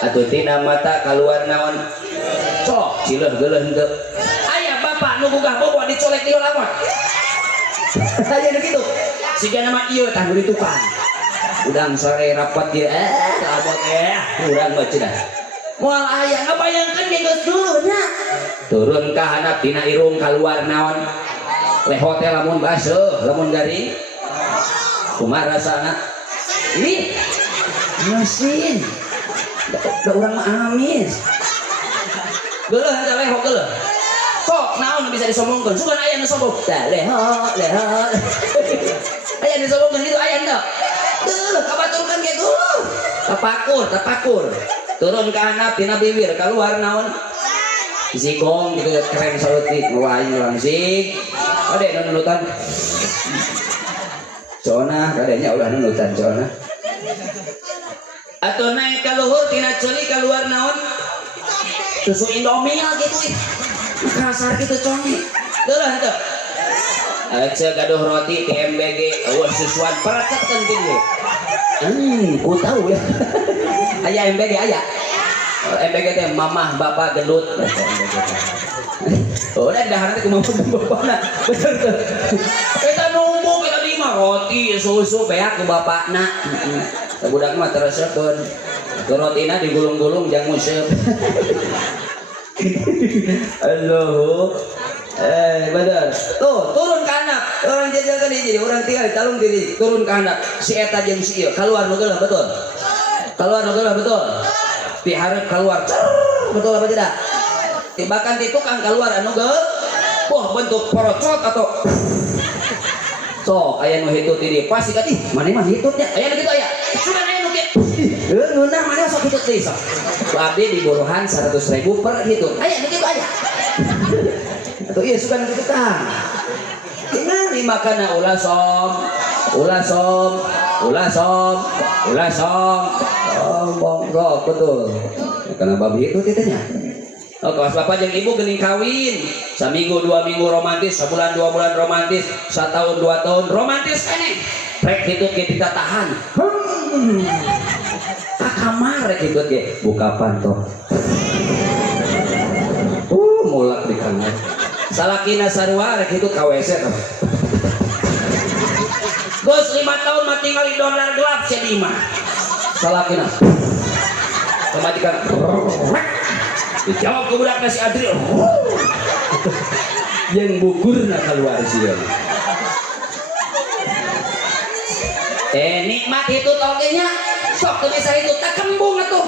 atuh tina mata keluar naon sok cileuh geuleuh henteu aya bapak nu gugah bobo dicolek di lamun aya nu kitu siga nama ieu tah beri tukang udang sore rapat ieu abot urang mah cenah moal aya ngabayangkeun ge geus dulu nya turun ka handap tina irung keluar naon leho teh lamun baseuh lamun garing kumaha rasana ini mesin da urang mah amis geuleuh eta leho geuleuh kok naon bisa disombongkeun sugan aya nu sombong tah leho aya nu disombongkeun itu aya henteu geuleuh kabaturkeun ge dulu tapakur turun ka handap tina bibir keluar naon isigong gitu keren saeutik wae langsing ade nu nunutan cona kadenya ulah nunutan cona atuh naik ka luhur tina ceuli keluar naon susu Indomie gitu kasar gitu conge geuleuh henteu aja gaduh roti di MBG eueuh susuan perecetkeun kitu ku tahu ya aya MBG aya MBG teh mamah bapak gendut udah dahar teh kumaha bapakna bener tuh eta numpuk eta di mah roti susu beak ku bapakna budak mah tereseukeun rotina digulung-gulung jang museup Allahu bener tuh turun ke handap orang jajal tadi jadi orang tinggal di talung diri turun ke handap si eta jeung si ieu keluar nu geuleuh betul ti hareup keluar betul apa tidak tibakan ti tukang keluar anu geuleuh wah bentuk porocot atau sok aya nu hitut di dieu pasti ka ih maneh mah hitutnya aya nu kitu aya sugan aya nu kitu nunah maneh sok hitut deui sok abdi di buruhan 100.000 per hitut aya nu kitu aya atuh ieu sugan kitu kang ningali makana ulah som bongkok betul karena babi itu titanya oh kelas bapak jeung ibu geuning kawin saminggu 2 minggu romantis sabulan 2 bulan romantis satahun 2 tahun romantis keneh rek hitut ge ditatahan ka kamar rek hitut ge buka pantok mulak di kamar salakina sarua rek hitut ka WC Gus 5 tahun mah tinggal di dolar gelap sedih mah salakina kematikan dijawab ke budakna si Adri yang bugurna keluar sieun nikmat itu togenya sok teu bisa itu tak kembung atuh